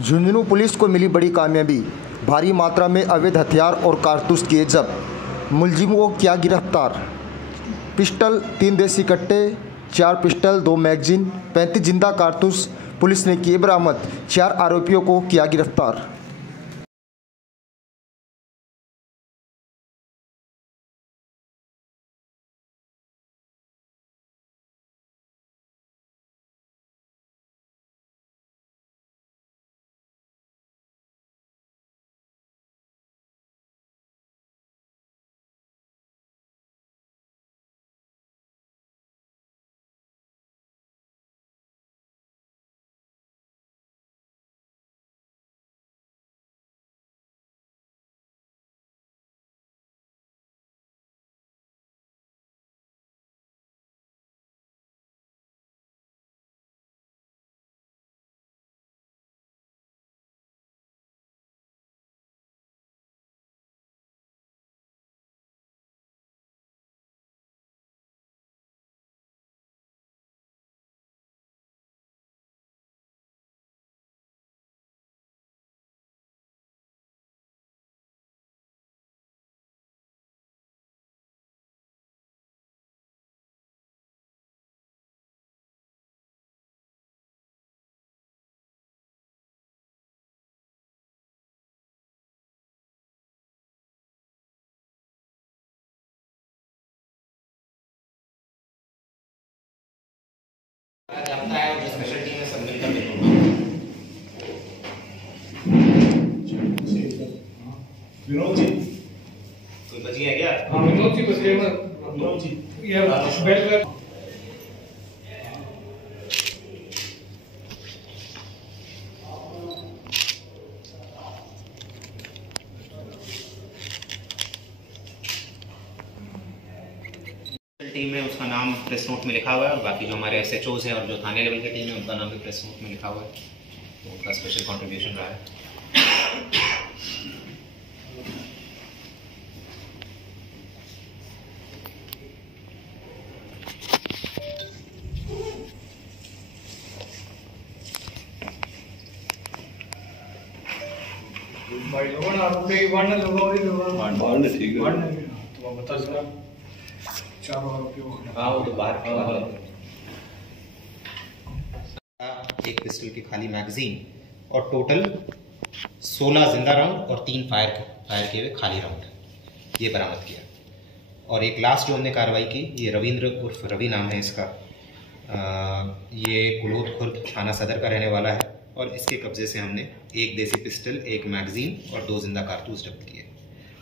Jhunjhunu police को मिली बड़ी कामयाबी, भारी मात्रा में अवैध हथियार और कारतूस किए जब्त, मुलजिमों को किया गिरफ्तार। पिस्टल, 3 देसी कट्टे, 4 पिस्टल, 2 मैगजीन, 35 जिंदा कारतूस पुलिस ने किए बरामद। 4 आरोपियों को किया गिरफ्तार। जानता है और स्पेशल टीम में सब मिलकर विनोद जी कोई बची है क्या? हाँ विनोद जी बच गए। विनोद जी ये बैठ टीम में उसका नाम प्रेस नोट में लिखा हुआ है और बाकी जो हमारे SHOs हैं और जो थाने लेवल की टीम है उनका नाम भी प्रेस नोट में लिखा हुआ है, तो उनका स्पेशल कंट्रीब्यूशन रहा है। भाई लोगों ने आरोपी वार्ड ठीक है वार्ड तो बता जरा 4 आरोपी हो। हाँ वो तो बाहर एक पिस्टल की खाली मैगजीन और टोटल 16 जिंदा राउंड और 3 फायर किए हुए खाली राउंड ये बरामद किया। और एक लास्ट जो हमने कार्रवाई की, ये रविंद्र उर्फ रवि नाम है इसका, ये कुलोद खुर्द थाना सदर का रहने वाला है और इसके कब्जे से हमने 1 देसी पिस्टल, 1 मैगजीन और 2 जिंदा कारतूस जब्त किए।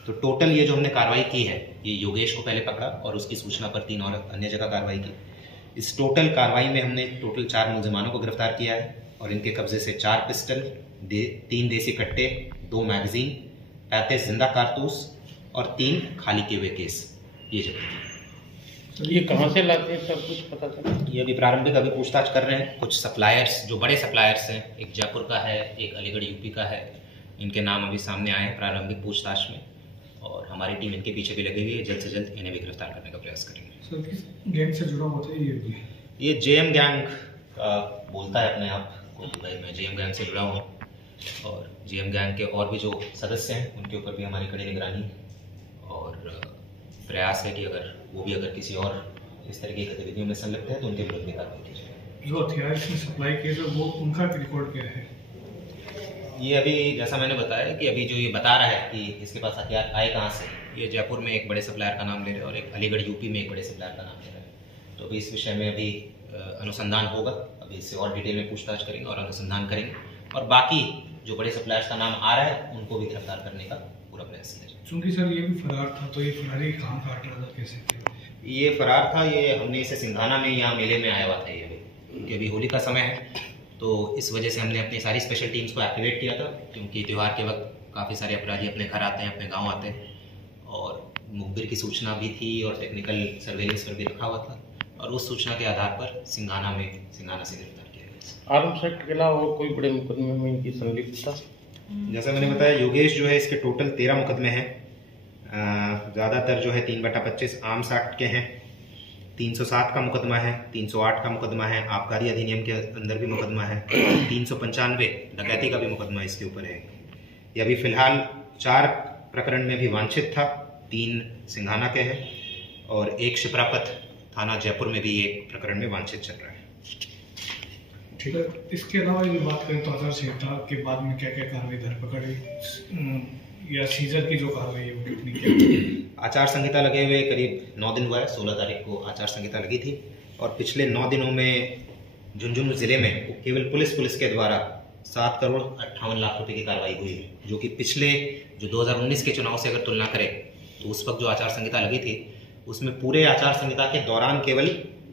तो टोटल ये जो हमने कार्रवाई की है, ये योगेश को पहले पकड़ा और उसकी सूचना पर 3 और अन्य जगह कार्रवाई की। इस टोटल कार्रवाई में हमने टोटल 4 मुलजिमानों को गिरफ्तार किया है और इनके कब्जे से 4 पिस्टल, 3 देसी कट्टे, 2 मैगजीन, 35 जिंदा कारतूस और 3 खाली किए हुए केस ये जब्त किए। ये कहाँ से लाते हैं सब कुछ पता चला? ये अभी प्रारंभिक अभी पूछताछ कर रहे हैं। कुछ सप्लायर्स जो बड़े सप्लायर्स हैं, एक जयपुर का है, एक अलीगढ़ यूपी का है, इनके नाम अभी सामने आए हैं प्रारंभिक पूछताछ में और हमारी टीम इनके पीछे भी लगी हुई है। जल्द से जल्द इन्हें भी गिरफ्तार करने का प्रयास करेंगे। सर किस गैंग से जुड़ा हुआ था ये JM गैंग बोलता है अपने आप को कि भाई मैं JM गैंग से जुड़ा हूँ और JM गैंग के और भी जो सदस्य हैं उनके ऊपर भी हमारी कड़ी निगरानी और प्रयास है कि अगर किसी और इस तरह की गतिविधियों में संलिप्त है तो उनके विरुद्ध भी कार्रवाई की जाए। जो हथियार इसने सप्लाई किए थे वो उनका रिकॉर्ड क्या है? ये अभी जैसा मैंने बताया कि अभी जो ये बता रहा है कि इसके पास हथियार आए कहाँ से, ये जयपुर में एक बड़े सप्लायर का नाम ले रहे हैं और एक अलीगढ़ यूपी में एक बड़े सप्लायर का नाम ले रहे हैं। तो अभी इस विषय में अभी अनुसंधान होगा, अभी इससे और डिटेल में पूछताछ करेंगे और अनुसंधान करेंगे और बाकी जो बड़े सप्लायर्स का नाम आ रहा है उनको भी गिरफ्तार करने का पूरा प्रयास किया जाए। चूंकि सर ये भी फरार था, तो ये फरारी कहाँ काट रहा था, कैसे? ये फरार था, ये हमने इसे सिंघाना में यहाँ मेले में आया हुआ था। ये अभी होली का समय है तो इस वजह से हमने अपनी सारी स्पेशल टीम्स को एक्टिवेट किया था, क्योंकि त्यौहार के वक्त काफ़ी सारे अपराधी अपने घर आते हैं, अपने गांव आते हैं और मुखबिर की सूचना भी थी और टेक्निकल सर्वेलेंस पर भी रखा हुआ था और उस सूचना के आधार पर सिंघाना से गिरफ्तार किया गया। आर्म्स एक्ट के अलावा और कोई बड़े मुकदमे में इनकी संलिप्तता? जैसा मैंने बताया, योगेश जो है इसके टोटल 13 मुकदमे हैं। ज़्यादातर जो है 3/25 आर्म्स एक्ट के हैं 307 का मुकदमा है, 308 का मुकदमा है, आबकारी अधिनियम के अंदर भी मुकदमा है, 395 डकैती का भी मुकदमा इसके ऊपर है। ये अभी फिलहाल 4 प्रकरण में भी वांछित था, 3 सिंघाना के हैं और 1 शिप्रापत थाना जयपुर में भी एक प्रकरण में वांछित चल रहा है। ठीक है, इसके अलावा ये बात करें तो आचार संहिता के बाद में क्या क्या कार्रवाई, धरपकड़ या सीजर की जो कार्रवाई है वो कितनी क्या? आचार संहिता लगे हुए करीब 9 दिन हुआ है। 16 तारीख को आचार संहिता लगी थी और पिछले 9 दिनों में झुंझुनू जिले में केवल पुलिस के द्वारा 7 करोड़ 58 लाख रुपए की कार्रवाई हुई है, जो कि पिछले जो 2019 के चुनाव से अगर तुलना करें तो उस वक्त जो आचार संहिता लगी थी उसमें पूरे आचार संहिता के दौरान केवल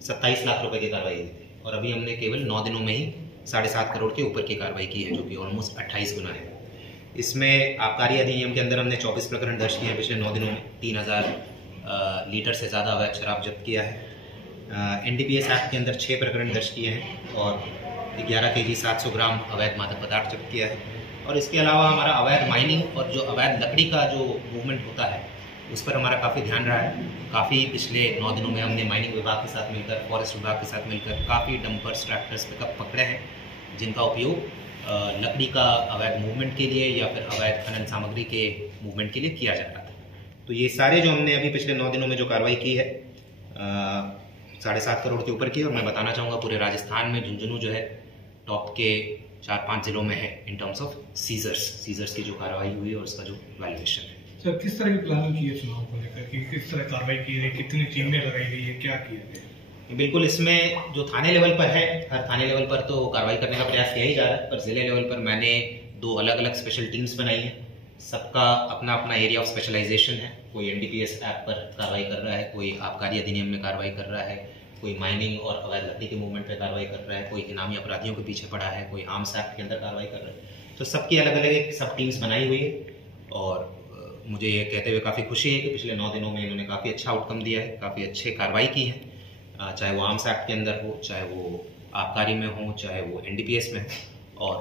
27 लाख रुपए की कार्रवाई हुई थी और अभी हमने केवल 9 दिनों में ही 7.5 करोड़ के ऊपर की कार्रवाई की है, जो कि ऑलमोस्ट 28 गुना है। इसमें आबकारी अधिनियम के अंदर हमने 24 प्रकरण दर्ज किए हैं पिछले 9 दिनों में। 3000 लीटर से ज़्यादा अवैध शराब जब्त किया है। NDPS एक्ट के अंदर 6 प्रकरण दर्ज किए हैं और 11 kg 700 ग्राम अवैध मादक पदार्थ जब्त किया है। और इसके अलावा हमारा अवैध माइनिंग और जो अवैध लकड़ी का जो मूवमेंट होता है उस पर हमारा काफ़ी ध्यान रहा है। काफ़ी पिछले 9 दिनों में हमने माइनिंग विभाग के साथ मिलकर, फॉरेस्ट विभाग के साथ मिलकर काफ़ी डंपर्स, ट्रैक्टर्स, पिकअप पकड़े हैं जिनका उपयोग लकड़ी का अवैध मूवमेंट के लिए या फिर अवैध खनन सामग्री के मूवमेंट के लिए किया जा रहा था। तो ये सारे जो हमने अभी पिछले 9 दिनों में जो कार्रवाई की है 7.5 करोड़ के ऊपर की। और मैं बताना चाहूँगा पूरे राजस्थान में झुंझुनू जो है टॉप के 4-5 जिलों में है इन टर्म्स ऑफ सीजर्स की जो कार्रवाई हुई है और उसका जो वैल्यूएशन है। सर, किस तरह की प्लानिंग की है चुनाव को लेकर कि किस तरह कार्रवाई की है, कितनी टीमें लगाई गई है, क्या किया गया? बिल्कुल, इसमें जो थाने लेवल पर है, हर थाने लेवल पर तो कार्रवाई करने का प्रयास किया ही जा रहा है, पर जिले लेवल पर मैंने 2 अलग अलग स्पेशल टीम्स बनाई हैं। सबका अपना अपना एरिया ऑफ स्पेशलाइजेशन है। कोई NDPS एक्ट पर कार्रवाई कर रहा है, कोई आबकारी अधिनियम में कार्रवाई कर रहा है, कोई माइनिंग और अवैध लकड़ी के मूवमेंट पर कार्रवाई कर रहा है, कोई इनामी अपराधियों के पीछे पड़ा है, कोई आर्म्स एक्ट के अंदर कार्रवाई कर रहा है। तो सबकी अलग अलग सब टीम्स बनाई हुई है और मुझे ये कहते हुए काफ़ी खुशी है कि पिछले 9 दिनों में इन्होंने काफ़ी अच्छा आउटकम दिया है, काफ़ी अच्छे कार्रवाई की है, चाहे वो आर्म्स एक्ट के अंदर हो, चाहे वो आबकारी में हो, चाहे वो NDPS में हो। और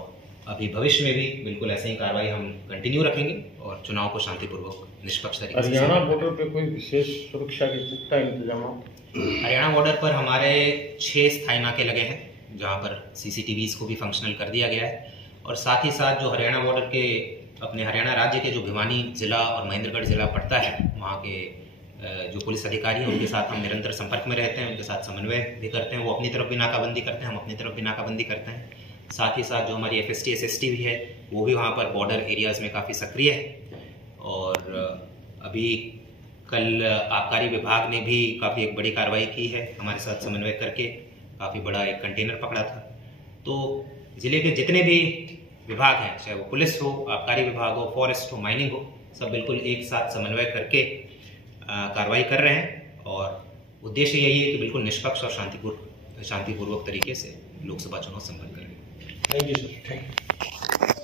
अभी भविष्य में भी बिल्कुल ऐसे ही कार्रवाई हम कंटिन्यू रखेंगे और चुनाव को शांतिपूर्वक निष्पक्ष तरीके से। हरियाणा बॉर्डर पे कोई विशेष सुरक्षा के पुख्ता इंतजाम? हरियाणा बॉर्डर पर हमारे 6 स्थायी नाके लगे हैं जहाँ पर CCTVs को भी फंक्शनल कर दिया गया है। और साथ ही साथ जो हरियाणा बॉर्डर के अपने हरियाणा राज्य के जो भिवानी जिला और महेंद्रगढ़ जिला पड़ता है, वहाँ के जो पुलिस अधिकारी हैं उनके साथ हम निरंतर संपर्क में रहते हैं, उनके साथ समन्वय भी करते हैं। वो अपनी तरफ भी नाकाबंदी करते हैं, हम अपनी तरफ भी नाकाबंदी करते हैं। साथ ही साथ जो हमारी FST SST भी है वो भी वहाँ पर बॉर्डर एरियाज़ में काफ़ी सक्रिय है। और अभी कल आबकारी विभाग ने भी काफ़ी एक बड़ी कार्रवाई की है, हमारे साथ समन्वय करके काफ़ी बड़ा एक कंटेनर पकड़ा था। तो ज़िले के जितने भी विभाग हैं, चाहे वो पुलिस हो, आबकारी विभाग हो, फॉरेस्ट हो, माइनिंग हो, सब बिल्कुल एक साथ समन्वय करके कार्रवाई कर रहे हैं। और उद्देश्य यही है कि बिल्कुल निष्पक्ष और शांतिपूर्वक तरीके से लोकसभा चुनाव संपन्न करें। Thank you sir. Thank you.